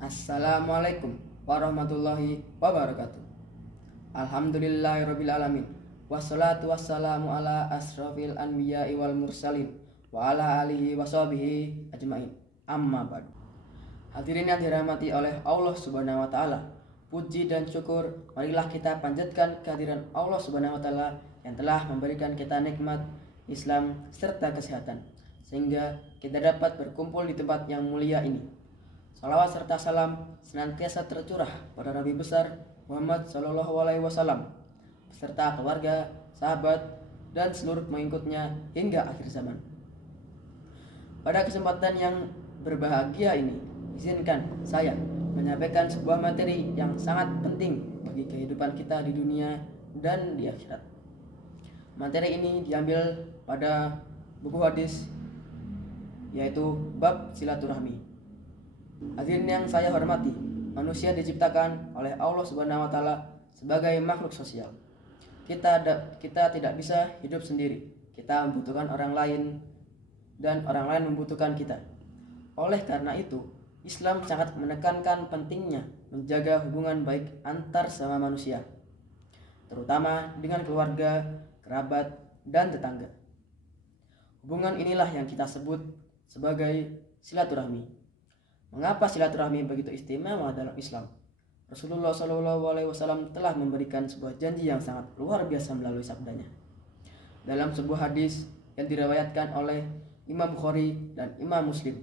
Assalamualaikum warahmatullahi wabarakatuh. Alhamdulillahirabbil alamin. Wassalatu wassalamu ala asrofil anbiya'i wal mursalin wa ala alihi washabihi ajmain. Amma ba'du. Hadirin yang dirahmati oleh Allah Subhanahu wa taala. Puji dan syukur marilah kita panjatkan kehadiran Allah Subhanahu wa taala yang telah memberikan kita nikmat Islam serta kesehatan sehingga kita dapat berkumpul di tempat yang mulia ini. Salawat serta salam senantiasa tercurah pada Nabi besar Muhammad Shallallahu Alaihi Wasallam beserta keluarga, sahabat, dan seluruh pengikutnya hingga akhir zaman. Pada kesempatan yang berbahagia ini, izinkan saya menyampaikan sebuah materi yang sangat penting bagi kehidupan kita di dunia dan di akhirat. Materi ini diambil pada buku hadis yaitu bab silaturahmi. Hadirin yang saya hormati, manusia diciptakan oleh Allah Subhanahu wa taala sebagai makhluk sosial. Kita tidak bisa hidup sendiri. Kita membutuhkan orang lain dan orang lain membutuhkan kita. Oleh karena itu, Islam sangat menekankan pentingnya menjaga hubungan baik antar sesama manusia, terutama dengan keluarga, kerabat, dan tetangga. Hubungan inilah yang kita sebut sebagai silaturahmi. Mengapa silaturahmi begitu istimewa dalam Islam? Rasulullah Shallallahu Alaihi Wasallam telah memberikan sebuah janji yang sangat luar biasa melalui sabdanya. Dalam sebuah hadis yang diriwayatkan oleh Imam Bukhari dan Imam Muslim,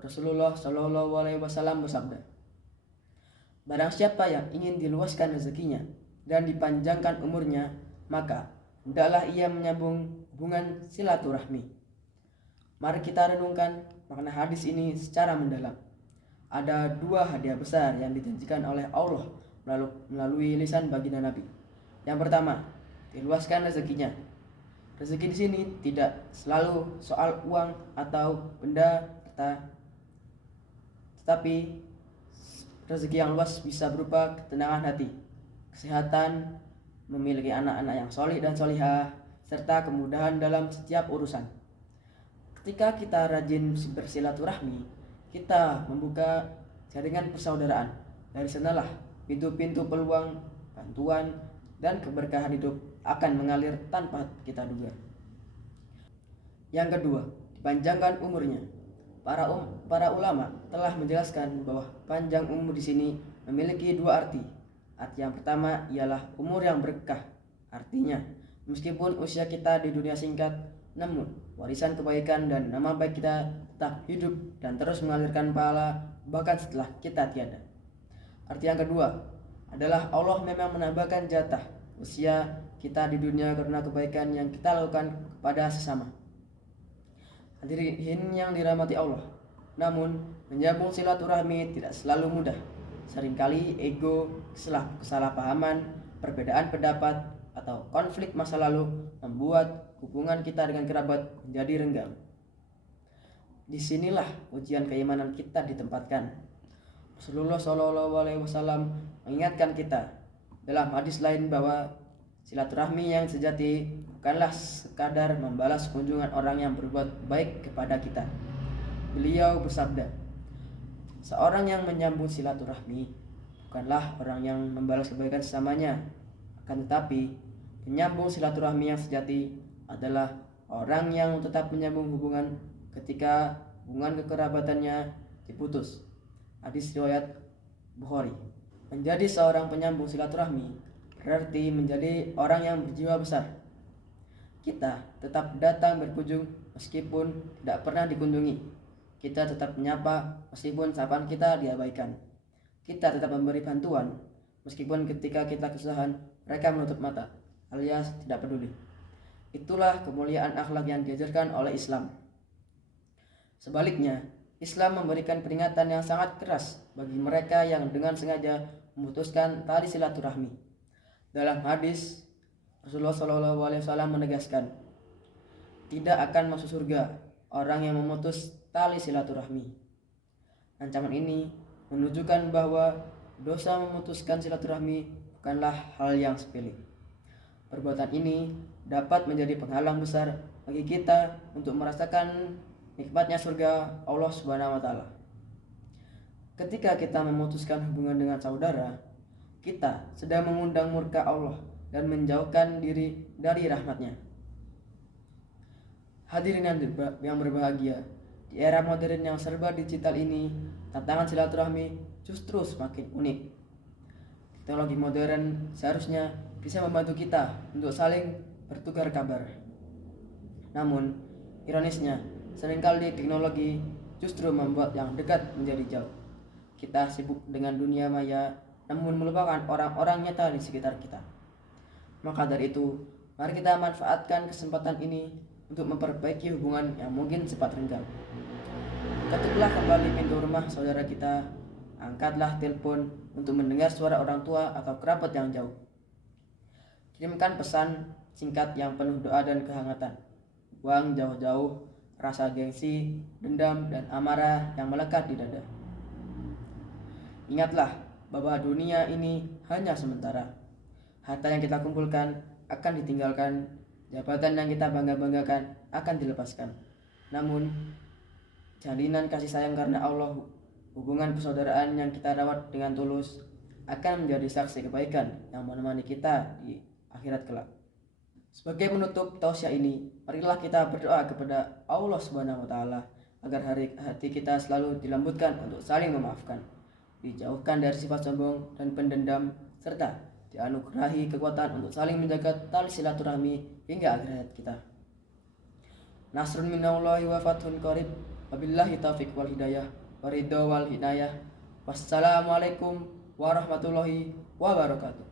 Rasulullah Shallallahu Alaihi Wasallam bersabda, "Barang siapa yang ingin diluaskan rezekinya dan dipanjangkan umurnya, maka hendaklah ia menyambung hubungan silaturahmi." Mari kita renungkan makna hadis ini secara mendalam. Ada dua hadiah besar yang dijanjikan oleh Allah melalui lisan baginda Nabi. Yang pertama, diluaskan rezekinya. Rezeki di sini tidak selalu soal uang atau benda, tetapi rezeki yang luas bisa berupa ketenangan hati, kesehatan, memiliki anak-anak yang solih dan solihah, serta kemudahan dalam setiap urusan. Ketika kita rajin bersilaturahmi, kita membuka jaringan persaudaraan. Dari sanalah pintu-pintu peluang, bantuan, dan keberkahan hidup akan mengalir tanpa kita duga. Yang kedua, dipanjangkan umurnya. Para ulama telah menjelaskan bahwa panjang umur di sini memiliki dua arti. Arti yang pertama ialah umur yang berkah. Artinya, meskipun usia kita di dunia singkat, namun warisan kebaikan dan nama baik kita tetap hidup dan terus mengalirkan pahala bahkan setelah kita tiada. Arti yang kedua adalah Allah memang menambahkan jatah usia kita di dunia karena kebaikan yang kita lakukan kepada sesama. Hadirin yang dirahmati Allah, namun menyambung silaturahmi tidak selalu mudah. Seringkali ego, kesalahpahaman, perbedaan pendapat, atau konflik masa lalu membuat hubungan kita dengan kerabat menjadi renggang. Disinilah ujian keimanan kita ditempatkan. Rasulullah Shallallahu Alaihi Wasallam mengingatkan kita dalam hadis lain bahwa silaturahmi yang sejati bukanlah sekadar membalas kunjungan orang yang berbuat baik kepada kita. Beliau bersabda, "Seorang yang menyambung silaturahmi bukanlah orang yang membalas kebaikan sesamanya, akan tetapi penyambung silaturahmi yang sejati adalah orang yang tetap menyambung hubungan ketika hubungan kekerabatannya diputus." Hadis riwayat Bukhari. Menjadi seorang penyambung silaturahmi berarti menjadi orang yang berjiwa besar. Kita tetap datang berkunjung meskipun tidak pernah dikunjungi. Kita tetap menyapa meskipun sapaan kita diabaikan. Kita tetap memberi bantuan meskipun ketika kita kesusahan mereka menutup mata alias tidak peduli. Itulah kemuliaan akhlak yang diajarkan oleh Islam. Sebaliknya, Islam memberikan peringatan yang sangat keras bagi mereka yang dengan sengaja memutuskan tali silaturahmi. Dalam hadis, Rasulullah SAW menegaskan, tidak akan masuk surga orang yang memutus tali silaturahmi. Ancaman ini menunjukkan bahwa dosa memutuskan silaturahmi bukanlah hal yang sepele. Perbuatan ini dapat menjadi penghalang besar bagi kita untuk merasakan nikmatnya surga Allah Subhanahu wa taala. Ketika kita memutuskan hubungan dengan saudara, kita sedang mengundang murka Allah dan menjauhkan diri dari rahmatnya. Hadirin yang berbahagia, di era modern yang serba digital ini, tantangan silaturahmi justru semakin unik. Teknologi modern seharusnya bisa membantu kita untuk saling bertukar kabar. Namun, ironisnya, seringkali teknologi justru membuat yang dekat menjadi jauh. Kita sibuk dengan dunia maya, namun melupakan orang-orang nyata di sekitar kita. Maka dari itu, mari kita manfaatkan kesempatan ini untuk memperbaiki hubungan yang mungkin sempat renggang. Ketuklah kembali pintu rumah saudara kita, angkatlah telepon untuk mendengar suara orang tua atau kerabat yang jauh. Kirimkan pesan singkat yang penuh doa dan kehangatan. Buang jauh-jauh rasa gengsi, dendam, dan amarah yang melekat di dada. Ingatlah bahwa dunia ini hanya sementara. Harta yang kita kumpulkan akan ditinggalkan, jabatan yang kita bangga-banggakan akan dilepaskan. Namun, jalinan kasih sayang karena Allah, hubungan persaudaraan yang kita rawat dengan tulus akan menjadi saksi kebaikan yang menemani kita di akhirat kelak. Sebagai menutup tausiah ini, marilah kita berdoa kepada Allah Subhanahu wa taala agar hati kita selalu dilembutkan untuk saling memaafkan, dijauhkan dari sifat sombong dan pendendam, serta dianugerahi kekuatan untuk saling menjaga tali silaturahmi hingga akhir hayat kita. Nasrun minallahi wa fathun qarib. Wabillahi taufiq wal hidayah, waridho wal hidayah. Wassalamualaikum warahmatullahi wabarakatuh.